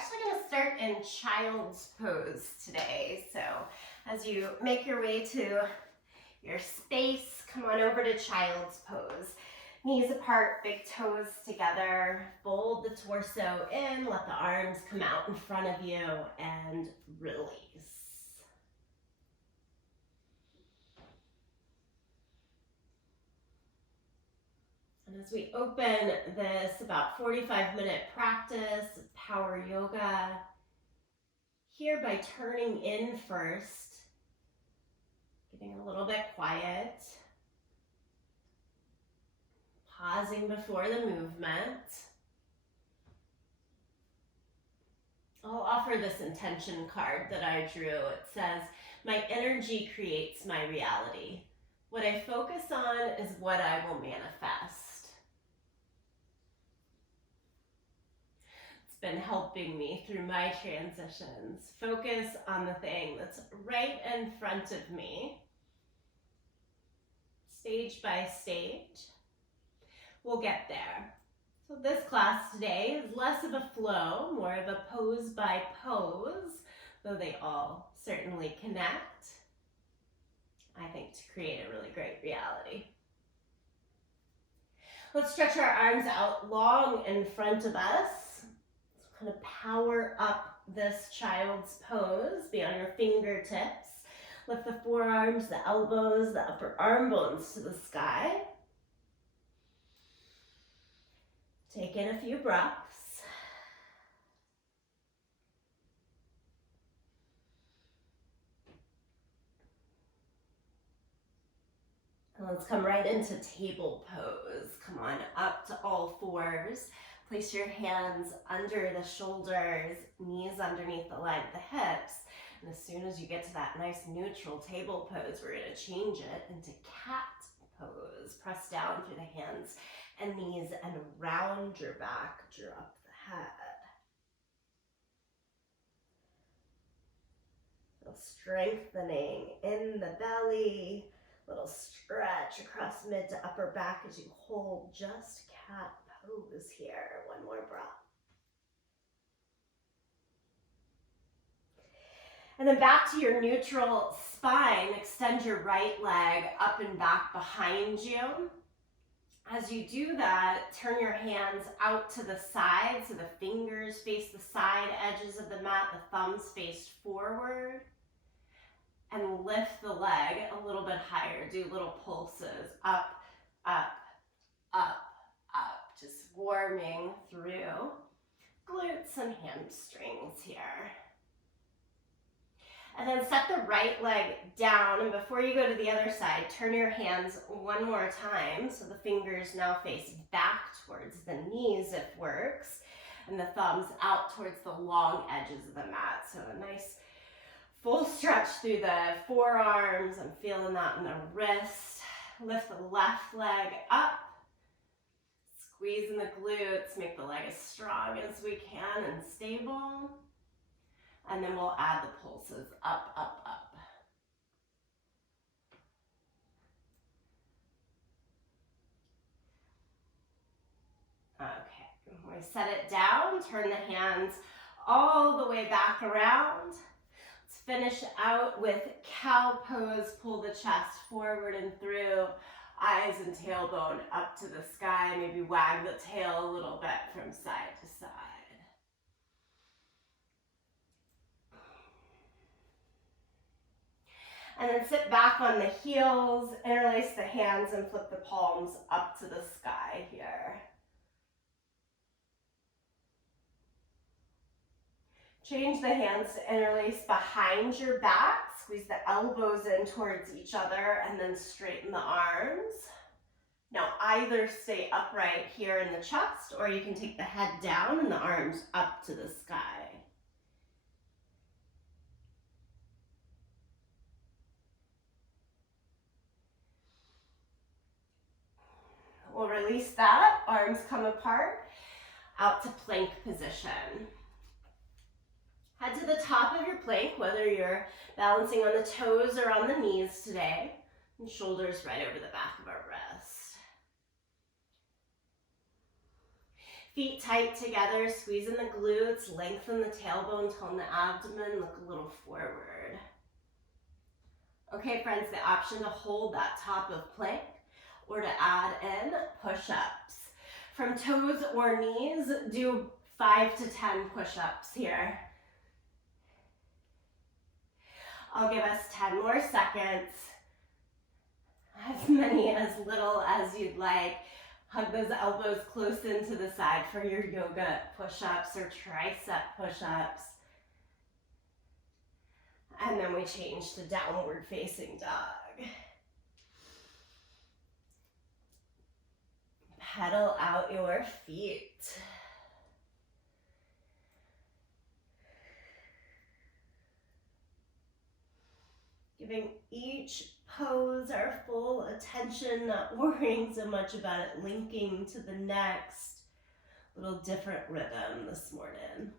actually going to start in child's pose today. So as you make your way to your space, come on over to child's pose. Knees apart, big toes together, fold the torso in, let the arms come out in front of you, and release. And as we open this about 45-minute practice of power yoga, here by turning in first, getting a little bit quiet, pausing before the movement. I'll offer this intention card that I drew. It says, my energy creates my reality. What I focus on is what I will manifest. It's been helping me through my transitions. Focus on the thing that's right in front of me. Stage by stage. We'll get there. So this class today is less of a flow, more of a pose by pose, though they all certainly connect, I think, to create a really great reality. Let's stretch our arms out long in front of us. So kind of power up this child's pose, be on your fingertips. Lift the forearms, the elbows, the upper arm bones to the sky. Take in a few breaths. And let's come right into table pose. Come on up to all fours. Place your hands under the shoulders, knees underneath the leg, the hips. And as soon as you get to that nice neutral table pose, we're going to change it into cat pose. Press down through the hands and knees and round your back, drop the head. A little strengthening in the belly, little stretch across mid to upper back as you hold just cat pose here. One more breath. And then back to your neutral spine, extend your right leg up and back behind you. As you do that, turn your hands out to the side, so the fingers face the side edges of the mat, the thumbs face forward, and lift the leg a little bit higher. Do little pulses, up, up, up, up, just warming through glutes and hamstrings here. And then set the right leg down, and before you go to the other side, turn your hands one more time, so the fingers now face back towards the knees if works, and the thumbs out towards the long edges of the mat. So a nice full stretch through the forearms. I'm feeling that in the wrist. Lift the left leg up, squeeze in the glutes, make the leg as strong as we can and stable. And then we'll add the pulses up, up, up. Okay, when we set it down, turn the hands all the way back around. Let's finish out with cow pose. Pull the chest forward and through, eyes and tailbone up to the sky. Maybe wag the tail a little bit from side to side. And then sit back on the heels, interlace the hands and flip the palms up to the sky here. Change the hands to interlace behind your back. Squeeze the elbows in towards each other and then straighten the arms. Now either stay upright here in the chest, or you can take the head down and the arms up to the sky. We'll release that, arms come apart, out to plank position. Head to the top of your plank, whether you're balancing on the toes or on the knees today, and shoulders right over the back of our wrist. Feet tight together, squeeze in the glutes, lengthen the tailbone, tone the abdomen, look a little forward. Okay, friends, the option to hold that top of plank or to add in push-ups. From toes or knees, do 5 to 10 push-ups here. I'll give us 10 more seconds. As many, as little as you'd like. Hug those elbows close into the side for your yoga push-ups or tricep push-ups. And then we change to downward facing dog. Pedal out your feet. Giving each pose our full attention, not worrying so much about it linking to the next. Little different rhythm this morning.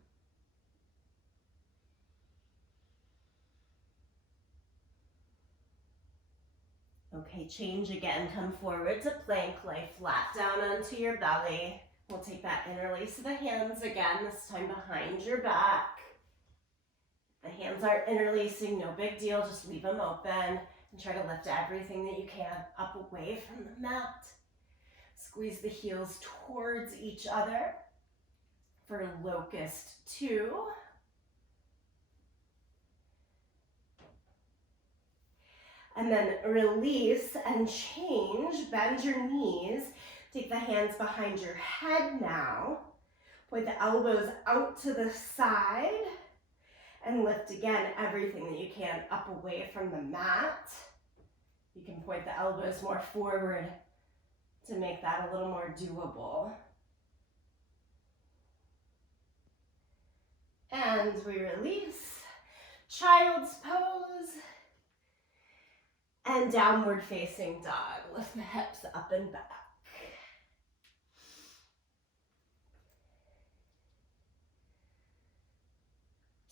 Okay, change again. Come forward to plank, lay flat down onto your belly. We'll take that interlace of the hands again, this time behind your back. The hands aren't interlacing, no big deal, just leave them open and try to lift everything that you can up away from the mat. Squeeze the heels towards each other for locust 2. And then release and change, bend your knees, take the hands behind your head now, point the elbows out to the side, and lift again everything that you can up away from the mat. You can point the elbows more forward to make that a little more doable. And we release, child's pose, and downward facing dog. Lift the hips up and back.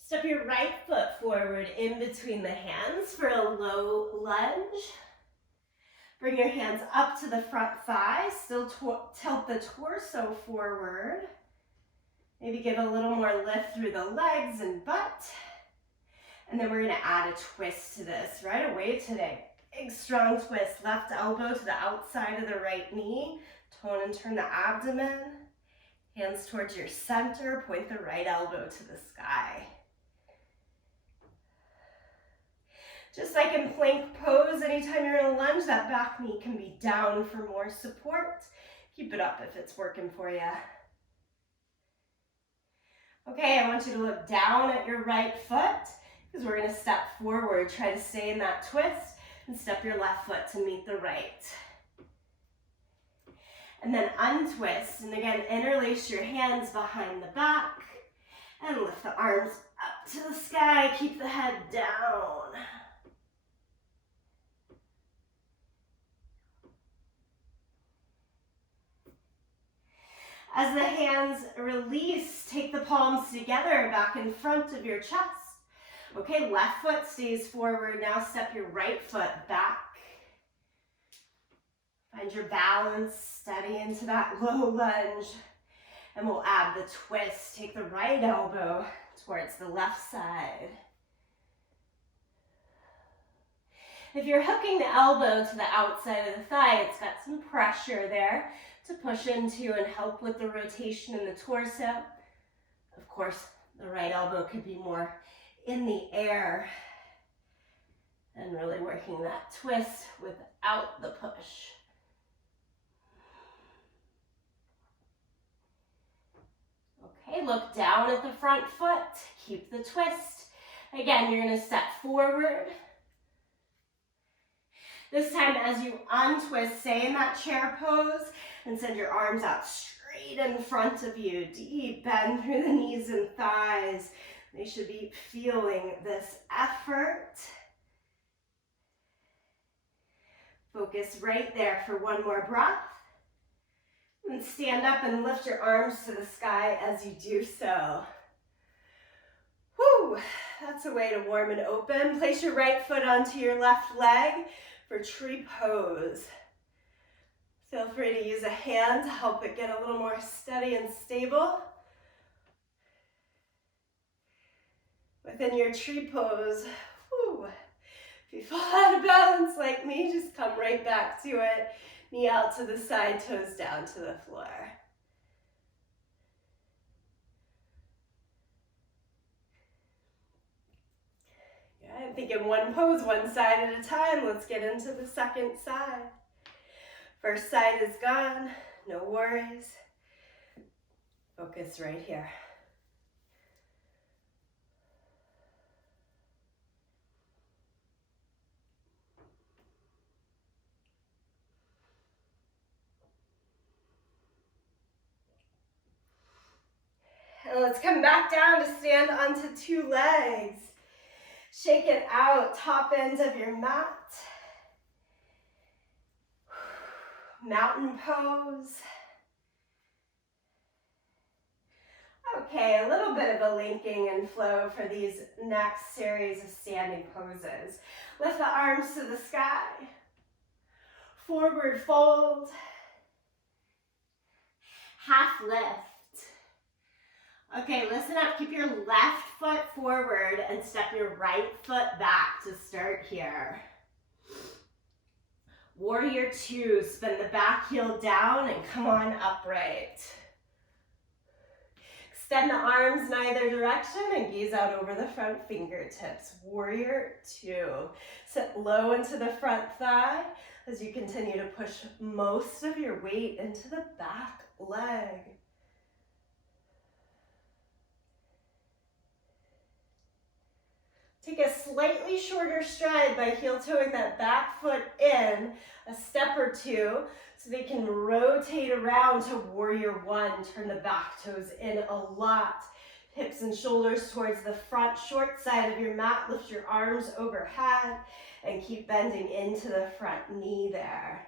Step your right foot forward in between the hands for a low lunge. Bring your hands up to the front thigh. Still tilt the torso forward. Maybe give a little more lift through the legs and butt. And then we're going to add a twist to this right away today. Big strong twist. Left elbow to the outside of the right knee. Tone and turn the abdomen. Hands towards your center. Point the right elbow to the sky. Just like in plank pose, anytime you're in a lunge, that back knee can be down for more support. Keep it up if it's working for you. Okay, I want you to look down at your right foot because we're going to step forward. Try to stay in that twist and step your left foot to meet the right. And then untwist, and again, interlace your hands behind the back and lift the arms up to the sky. Keep the head down. As the hands release, take the palms together back in front of your chest. Okay, left foot stays forward. Now step your right foot back. Find your balance, steady into that low lunge. And we'll add the twist. Take the right elbow towards the left side. If you're hooking the elbow to the outside of the thigh, it's got some pressure there to push into and help with the rotation in the torso. Of course, the right elbow could be more in the air and really working that twist without the push. Okay, look down at the front foot. Keep the twist. Again, you're going to step forward. This time as you untwist, stay in that chair pose and send your arms out straight in front of you. Deep bend through the knees and thighs. They should be feeling this effort. Focus right there for one more breath. And stand up and lift your arms to the sky as you do so. Whew, that's a way to warm and open. Place your right foot onto your left leg for tree pose. Feel free to use a hand to help it get a little more steady and stable. Within your tree pose, whew, if you fall out of balance like me, just come right back to it. Knee out to the side, toes down to the floor. Yeah, I think in one pose, one side at a time. Let's get into the second side. First side is gone, no worries. Focus right here. And let's come back down to stand onto two legs. Shake it out, top ends of your mat. Mountain pose. Okay, a little bit of a linking and flow for these next series of standing poses. Lift the arms to the sky. Forward fold. Half lift. Okay, listen up. Keep your left foot forward and step your right foot back to start here. Warrior two, spin the back heel down and come on upright. Extend the arms in either direction and gaze out over the front fingertips. Warrior two. Sit low into the front thigh as you continue to push most of your weight into the back leg. Take a slightly shorter stride by heel-toeing that back foot in a step or two so they can rotate around to warrior one. Turn the back toes in a lot. Hips and shoulders towards the front short side of your mat. Lift your arms overhead and keep bending into the front knee there.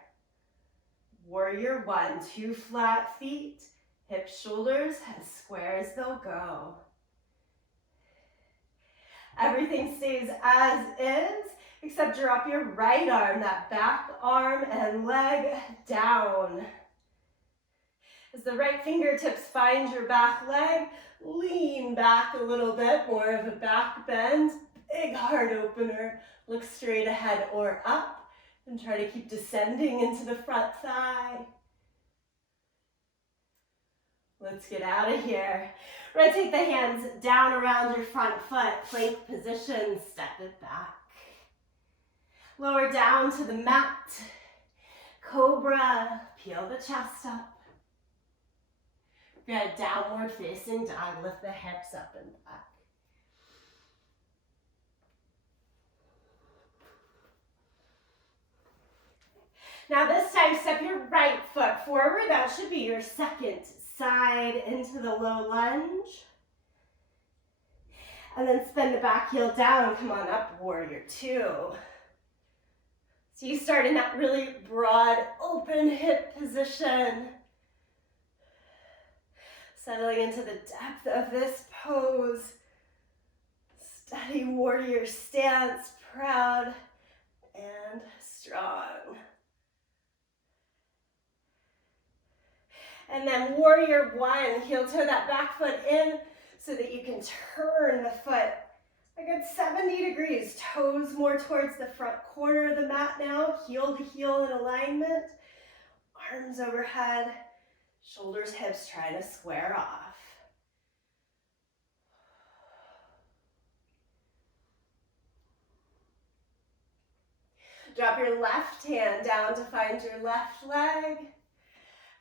Warrior one, two flat feet, hips, shoulders as square as they'll go. Everything stays as is, except drop your right arm, that back arm and leg down. As the right fingertips find your back leg, lean back a little bit, more of a back bend, big heart opener. Look straight ahead or up, and try to keep descending into the front thigh. Let's get out of here. Rotate the hands down around your front foot, plank position, step it back. Lower down to the mat. Cobra, peel the chest up. Good, downward facing dog, lift the hips up and back. Now this time, step your right foot forward. That should be your second side into the low lunge. And then spin the back heel down. Come on up, warrior two. So you start in that really broad, open hip position. Settling into the depth of this pose. Steady warrior stance, proud and strong. And then warrior one, heel toe that back foot in so that you can turn the foot a good 70 degrees. Toes more towards the front corner of the mat now, heel to heel in alignment. Arms overhead, shoulders, hips trying to square off. Drop your left hand down to find your left leg.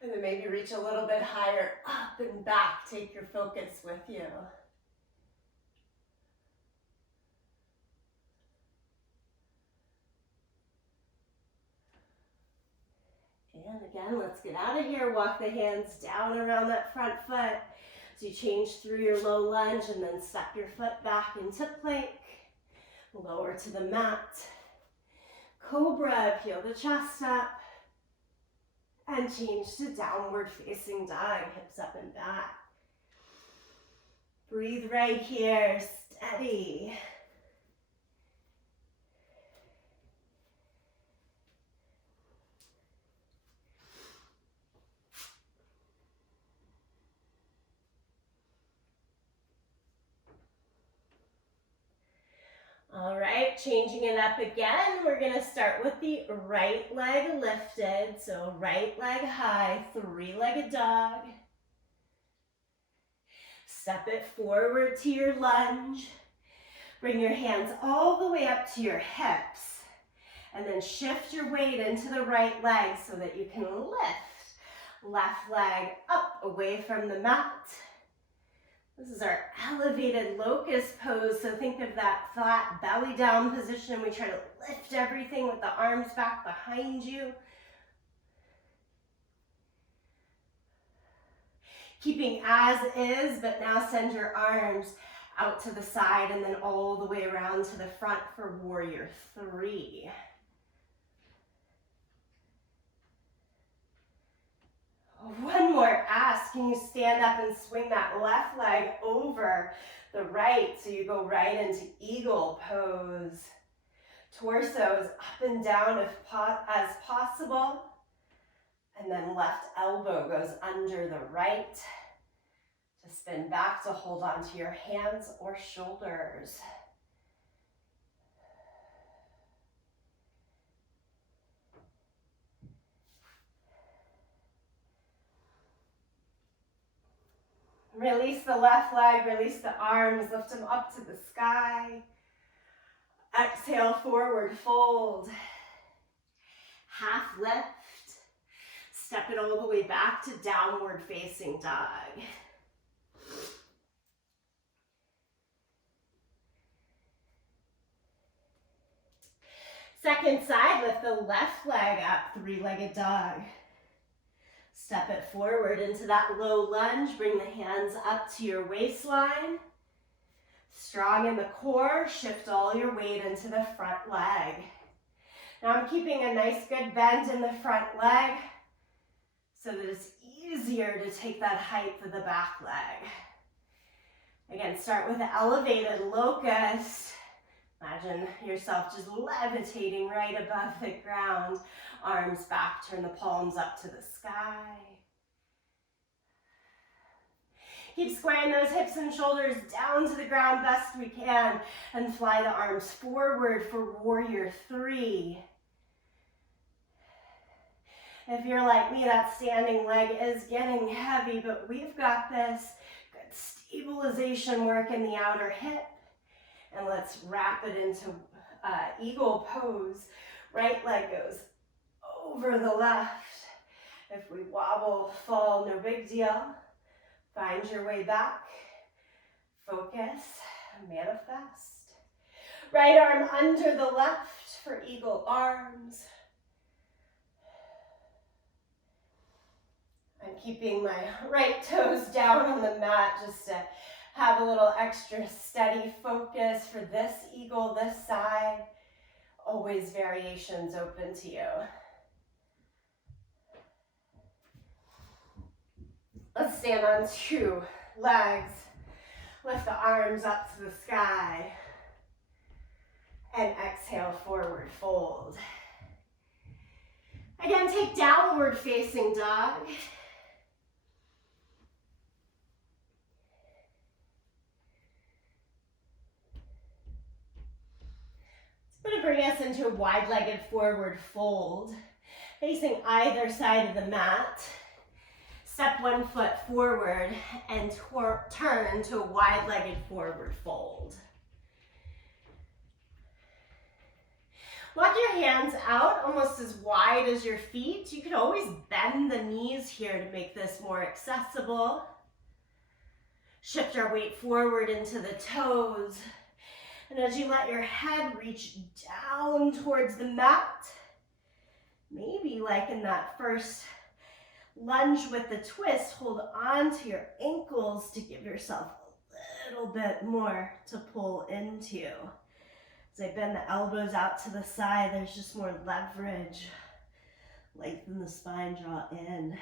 And then maybe reach a little bit higher, up and back. Take your focus with you. And again, let's get out of here. Walk the hands down around that front foot. So you change through your low lunge and then step your foot back into plank. Lower to the mat. Cobra, peel the chest up. And change to downward facing dog, hips up and back. Breathe right here, steady. All right, changing it up again. We're gonna start with the right leg lifted. So right leg high, three-legged dog. Step it forward to your lunge. Bring your hands all the way up to your hips. And then shift your weight into the right leg so that you can lift left leg up away from the mat. This is our elevated locust pose, so think of that flat belly down position. We try to lift everything with the arms back behind you. Keeping as is, but now send your arms out to the side and then all the way around to the front for warrior three. One more ask. Can you stand up and swing that left leg over the right so you go right into eagle pose. Torso is up and down as possible. And then left elbow goes under the right to spin back to hold onto your hands or shoulders. Release the left leg, release the arms, lift them up to the sky. Exhale, forward fold. Half lift. Step it all the way back to downward facing dog. Second side, lift the left leg up, three-legged dog. Step it forward into that low lunge. Bring the hands up to your waistline. Strong in the core. Shift all your weight into the front leg. Now I'm keeping a nice good bend in the front leg so that it's easier to take that height for the back leg. Again, start with the elevated locust. Imagine yourself just levitating right above the ground. Arms back, turn the palms up to the sky. Keep squaring those hips and shoulders down to the ground best we can and fly the arms forward for warrior three. If you're like me, that standing leg is getting heavy, but we've got this. Good stabilization work in the outer hip. And let's wrap it into eagle pose. Right leg goes over the left. If we wobble, fall, no big deal. Find your way back. Focus, manifest. Right arm under the left for eagle arms. I'm keeping my right toes down on the mat just to have a little extra steady focus for this eagle, this side. Always variations open to you. Let's stand on two legs. Lift the arms up to the sky. And exhale, forward fold. Again, take downward facing dog. It's going to bring us into a wide-legged forward fold, facing either side of the mat. Step one foot forward and turn to a wide-legged forward fold. Walk your hands out almost as wide as your feet. You could always bend the knees here to make this more accessible. Shift our weight forward into the toes. And as you let your head reach down towards the mat, maybe like in that first lunge with the twist, hold on to your ankles to give yourself a little bit more to pull into. As I bend the elbows out to the side, there's just more leverage. Lengthen the spine, draw in.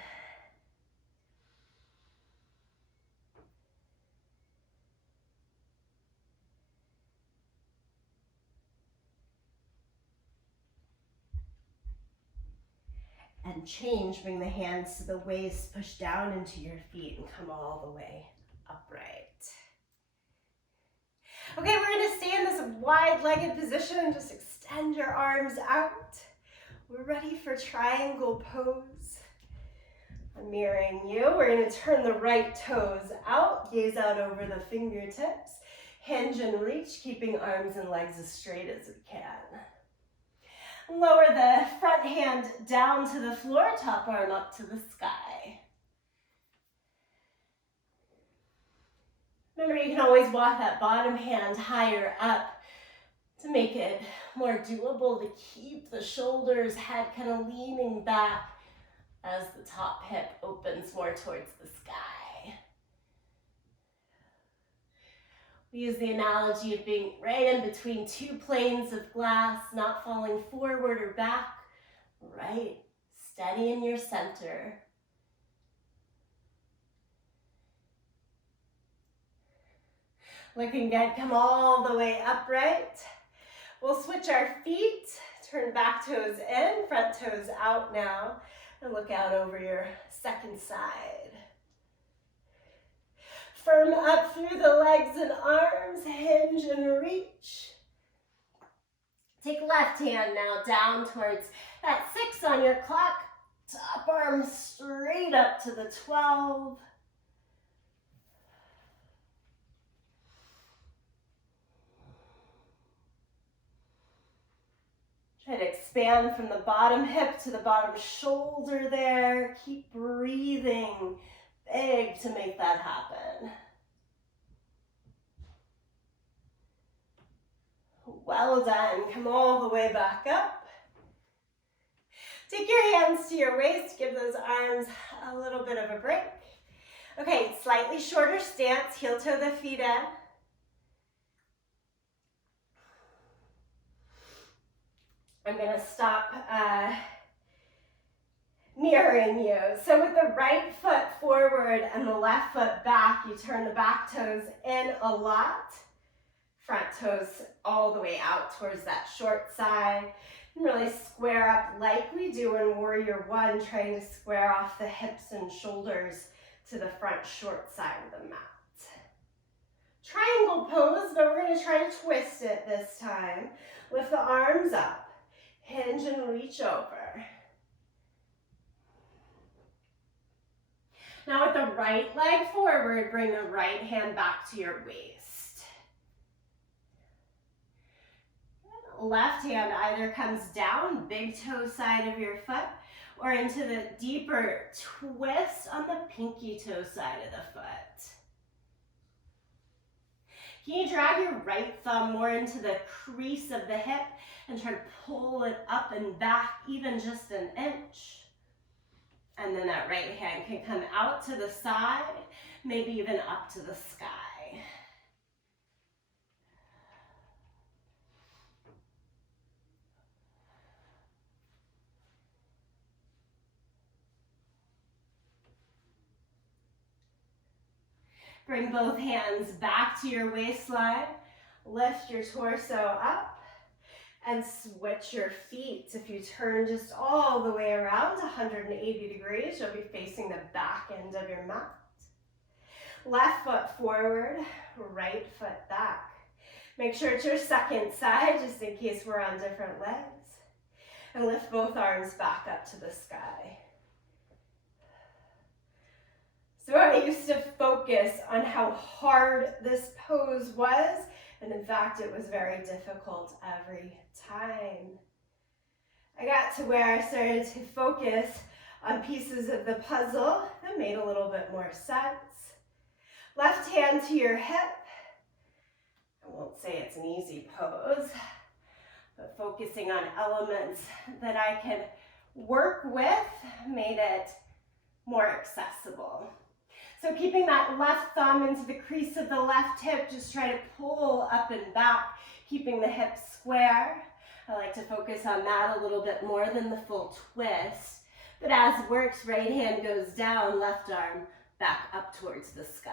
And change, bring the hands to the waist, push down into your feet and come all the way upright. Okay, we're gonna stay in this wide-legged position. Just extend your arms out. We're ready for triangle pose. I'm mirroring you. We're going to turn the right toes out, gaze out over the fingertips, hinge and reach, keeping arms and legs as straight as we can. Lower the front hand down to the floor, top arm up to the sky. Remember, you can always walk that bottom hand higher up to make it more doable, to keep the shoulders, head kind of leaning back as the top hip opens more towards the sky. We use the analogy of being right in between two planes of glass, not falling forward or back, right, steady in your center. Looking good, come all the way upright. We'll switch our feet, turn back toes in, front toes out now, and look out over your second side. Firm up through the legs and arms, hinge and reach. Take left hand now down towards that 6 on your clock, top arm straight up to the 12. Try to expand from the bottom hip to the bottom shoulder there. Keep breathing big to make that happen. Well done. Come all the way back up. Take your hands to your waist. Give those arms a little bit of a break. Okay, slightly shorter stance. Heel toe the feet in. I'm going to stop mirroring you. So with the right foot forward and the left foot back, you turn the back toes in a lot. Front toes all the way out towards that short side. And really square up like we do in Warrior One, trying to square off the hips and shoulders to the front short side of the mat. Triangle pose, but we're going to try to twist it this time. Lift the arms up. Hinge and reach over. Now with the right leg forward, bring the right hand back to your waist. Left hand either comes down, big toe side of your foot, or into the deeper twist on the pinky toe side of the foot. Can you drag your right thumb more into the crease of the hip and try to pull it up and back even just an inch? And then that right hand can come out to the side, maybe even up to the sky. Bring both hands back to your waistline. Lift your torso up and switch your feet. If you turn just all the way around 180 degrees, you'll be facing the back end of your mat. Left foot forward, right foot back. Make sure it's your second side, just in case we're on different legs. And lift both arms back up to the sky. So I used to focus on how hard this pose was, and in fact, it was very difficult every time. I got to where I started to focus on pieces of the puzzle that made a little bit more sense. Left hand to your hip. I won't say it's an easy pose, but focusing on elements that I could work with made it more accessible. So keeping that left thumb into the crease of the left hip, just try to pull up and back, keeping the hips square. I like to focus on that a little bit more than the full twist. But as it works, right hand goes down, left arm back up towards the sky.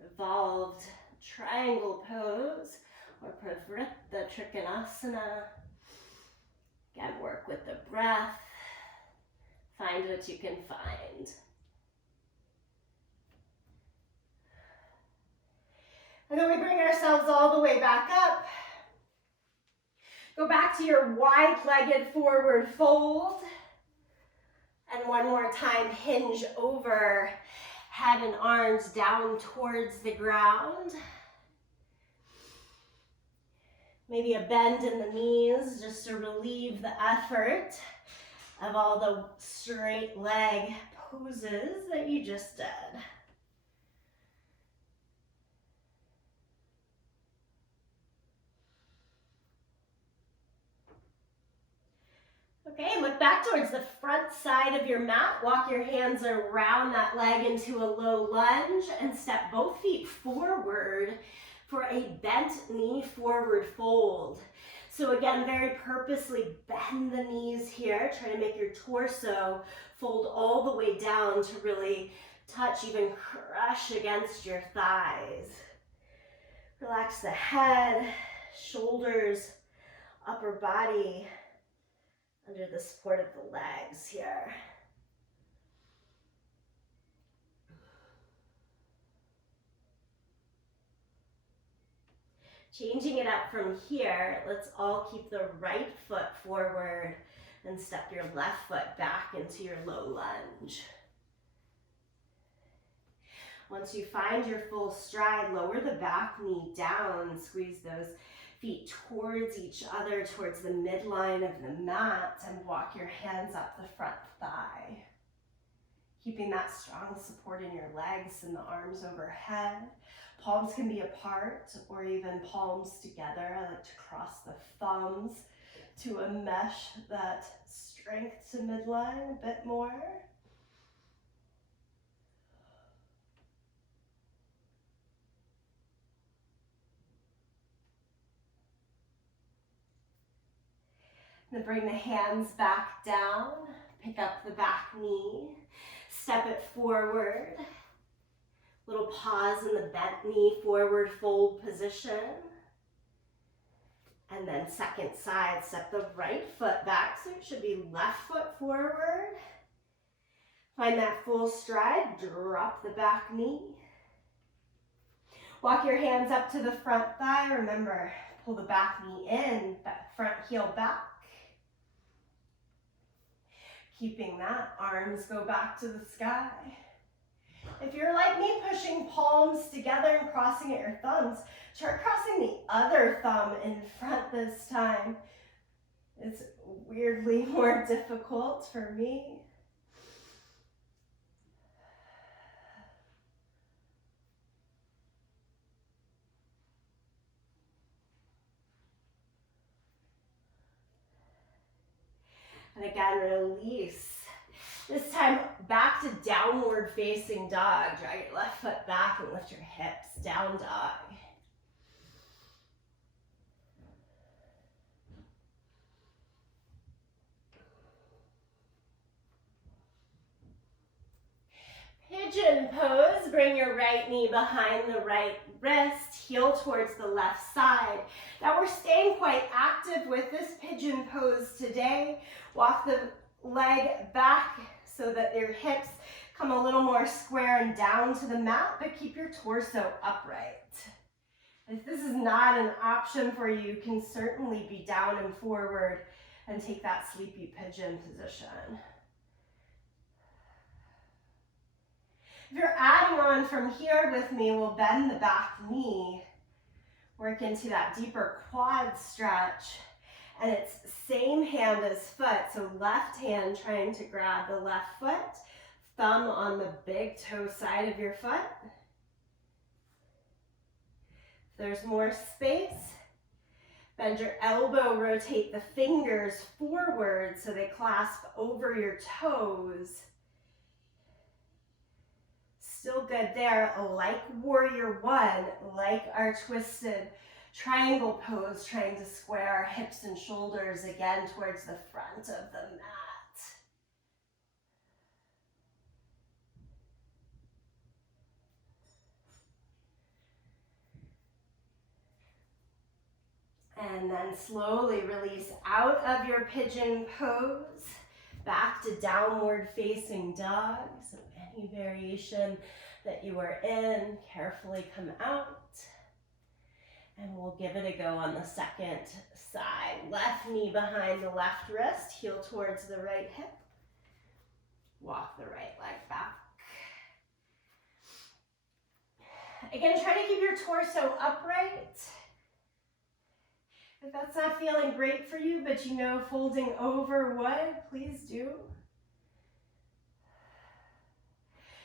Revolved triangle pose, or Pravritta Trikonasana. Again, work with the breath. Find what you can find. back up. Go back to your wide-legged forward fold. And one more time, hinge over, head and arms down towards the ground. Maybe a bend in the knees just to relieve the effort of all the straight leg poses that you just did. Okay, look back towards the front side of your mat. Walk your hands around that leg into a low lunge and step both feet forward for a bent knee forward fold. So again, very purposely bend the knees here. Try to make your torso fold all the way down to really touch, even crush against your thighs. Relax the head, shoulders, upper body under the support of the legs here. Changing it up from here, let's all keep the right foot forward and step your left foot back into your low lunge. Once you find your full stride, lower the back knee down, squeeze those feet towards each other, towards the midline of the mat, and walk your hands up the front thigh. Keeping that strong support in your legs and the arms overhead. Palms can be apart or even palms together. I like to cross the thumbs to enmesh that strength to midline a bit more. Then bring the hands back down, pick up the back knee, step it forward. Little pause in the bent knee forward fold position. And then second side, step the right foot back, so it should be left foot forward. Find that full stride, drop the back knee. Walk your hands up to the front thigh. Remember, pull the back knee in, front heel back. Keeping that, arms go back to the sky. If you're like me, pushing palms together and crossing at your thumbs, try crossing the other thumb in front this time. It's weirdly more difficult for me. And again, release. This time, back to downward facing dog. Drag your left foot back and lift your hips. Down dog. Pigeon pose. Bring your right knee behind the right wrist. Heel towards the left side. Now we're staying quite active with this pigeon pose today. Walk the leg back so that your hips come a little more square and down to the mat, but keep your torso upright. If this is not an option for you, you can certainly be down and forward and take that sleepy pigeon position. If you're adding on from here with me, we'll bend the back knee, work into that deeper quad stretch, and it's same hand as foot, so left hand trying to grab the left foot, thumb on the big toe side of your foot. If there's more space, bend your elbow, rotate the fingers forward so they clasp over your toes. Still good there, like warrior one, like our twisted triangle pose, trying to square our hips and shoulders again towards the front of the mat. And then slowly release out of your pigeon pose, back to downward facing dog. So any variation that you are in, carefully come out. And we'll give it a go on the second side. Left knee behind the left wrist, heel towards the right hip. Walk the right leg back. Again, try to keep your torso upright. If that's not feeling great for you, but you know folding over would, please do.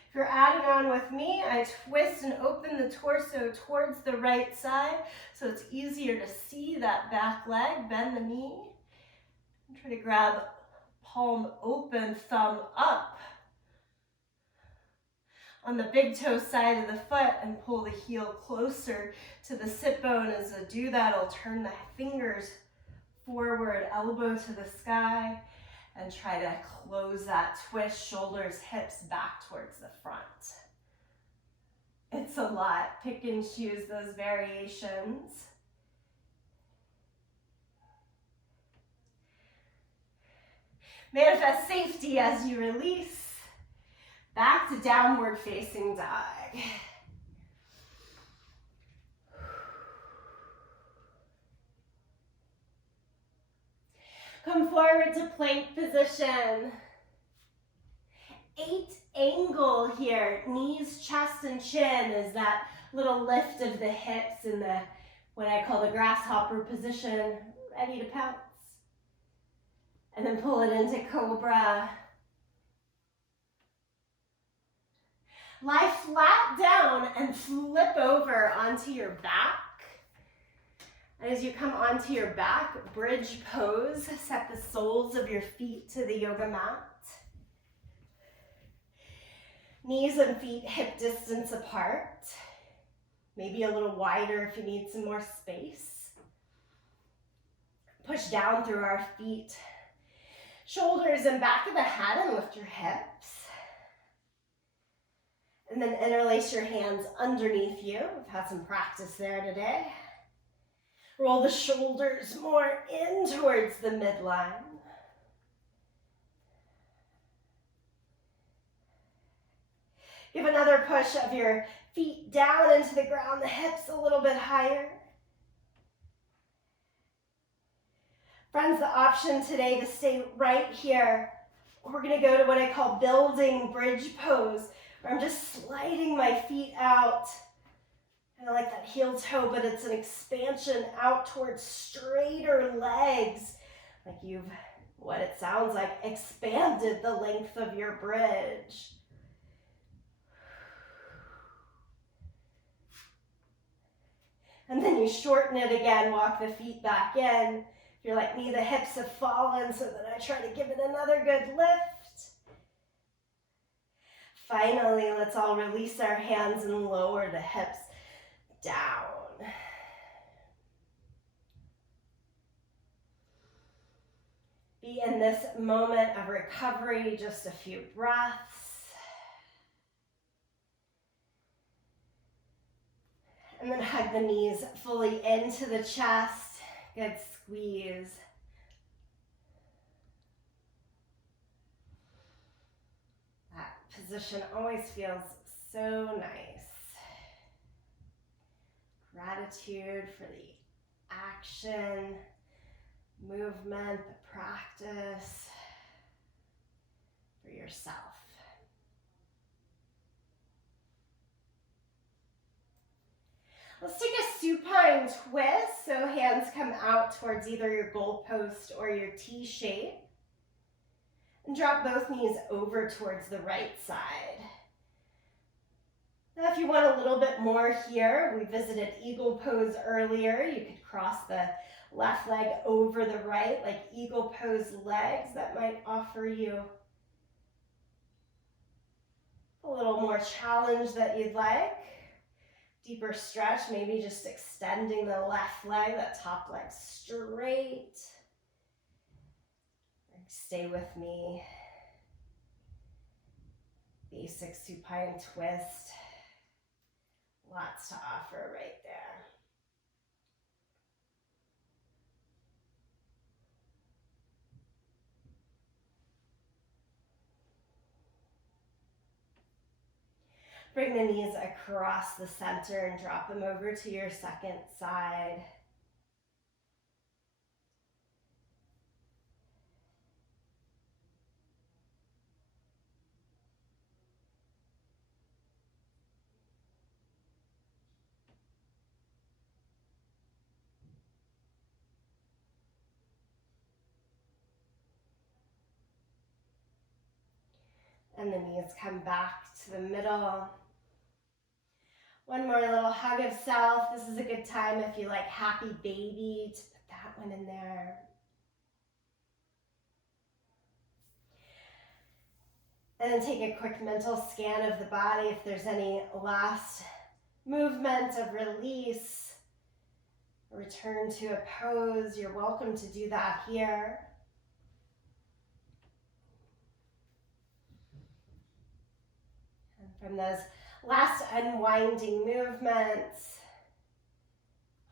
If you're adding on with me, I twist and open the torso towards the right side so it's easier to see that back leg. Bend the knee. And try to grab palm open, thumb up on the big toe side of the foot and pull the heel closer to the sit bone. As I do that, I'll turn the fingers forward, elbow to the sky, and try to close that twist, shoulders, hips back towards the front. It's a lot. Pick and choose those variations. Manifest safety as you release. Back to downward facing dog. Come forward to plank position. 8 angle here. Knees, chest, and chin is that little lift of the hips in the, what I call the grasshopper position, ready to pounce. And then pull it into cobra. Lie flat down and flip over onto your back. And as you come onto your back, bridge pose, set the soles of your feet to the yoga mat. Knees and feet hip distance apart. Maybe a little wider if you need some more space. Push down through our feet. Shoulders and back of the head and lift your hips. And then interlace your hands underneath you. We've had some practice there today. Roll the shoulders more in towards the midline. Give another push of your feet down into the ground, the hips a little bit higher. Friends, the option today to stay right here. We're going to go to what I call building bridge pose, where I'm just sliding my feet out. Kind of like that heel toe, but it's an expansion out towards straighter legs. Like you've, what it sounds like, expanded the length of your bridge. And then you shorten it again, walk the feet back in. If you're like me, the hips have fallen, so then I try to give it another good lift. Finally, let's all release our hands and lower the hips down. Be in this moment of recovery, just a few breaths. And then hug the knees fully into the chest. Good squeeze. That position always feels so nice. Gratitude for the action, movement, the practice, for yourself. Let's take a supine twist, so hands come out towards either your goalpost or your T shape. And drop both knees over towards the right side. Now if you want a little bit more here, we visited eagle pose earlier. You could cross the left leg over the right, like eagle pose legs. That might offer you a little more challenge that you'd like. Deeper stretch, maybe just extending the left leg, that top leg straight. Stay with me. Basic supine twist. Lots to offer right there. Bring the knees across the center and drop them over to your second side. And the knees come back to the middle. One more little hug of self. This is a good time if you like happy baby to put that one in there. And then take a quick mental scan of the body if there's any last movement of release. Return to a pose. You're welcome to do that here. And from those last unwinding movements,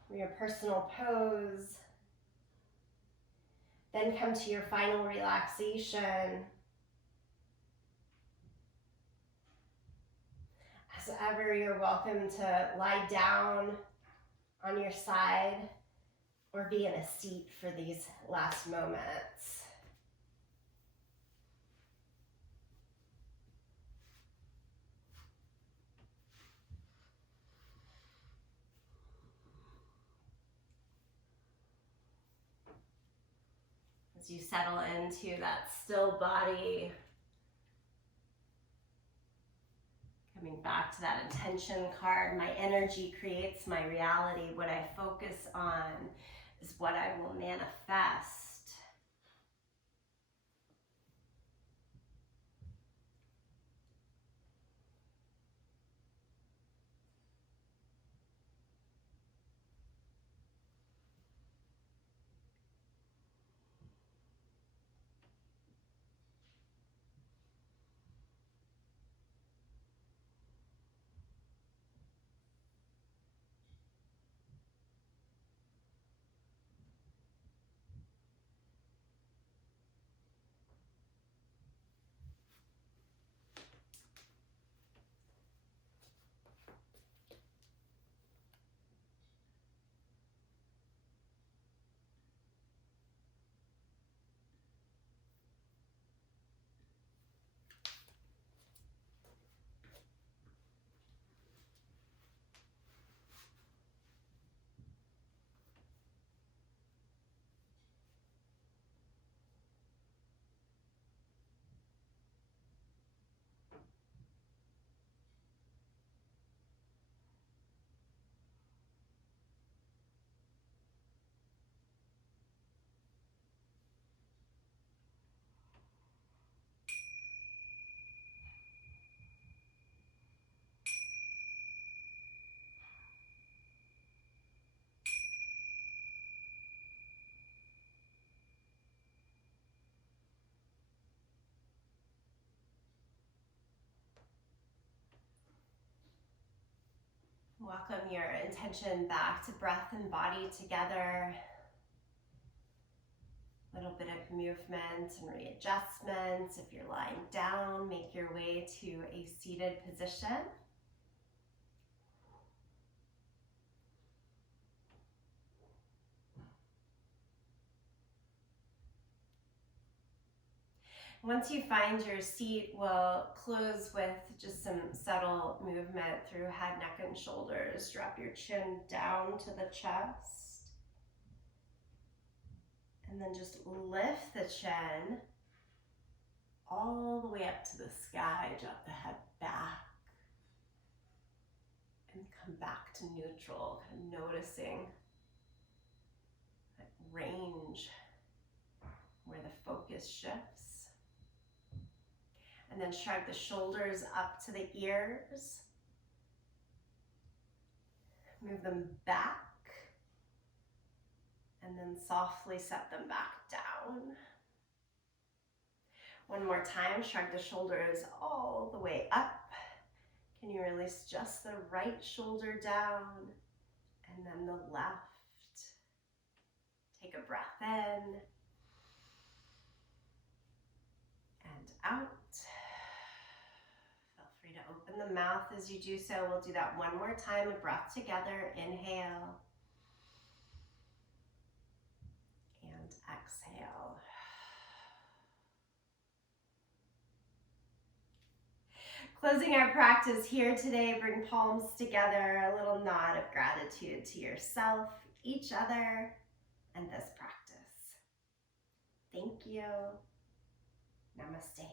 your personal pose, then come to your final relaxation. As ever, you're welcome to lie down on your side or be in a seat for these last moments. As you settle into that still body, coming back to that intention card, my energy creates my reality. What I focus on is what I will manifest. Welcome your intention back to breath and body together. A little bit of movement and readjustment. If you're lying down, make your way to a seated position. Once you find your seat, we'll close with just some subtle movement through head, neck, and shoulders. Drop your chin down to the chest. And then just lift the chin all the way up to the sky. Drop the head back. And come back to neutral, kind of noticing that range where the focus shifts. And then shrug the shoulders up to the ears. Move them back. And then softly set them back down. One more time, shrug the shoulders all the way up. Can you release just the right shoulder down and then the left? Take a breath in and out. Feel free to Open the mouth as you do so. We'll do that one more time. A breath together. Inhale. And exhale. Closing our practice here today, bring palms together, a little nod of gratitude to yourself, each other, and this practice. Thank you. Namaste.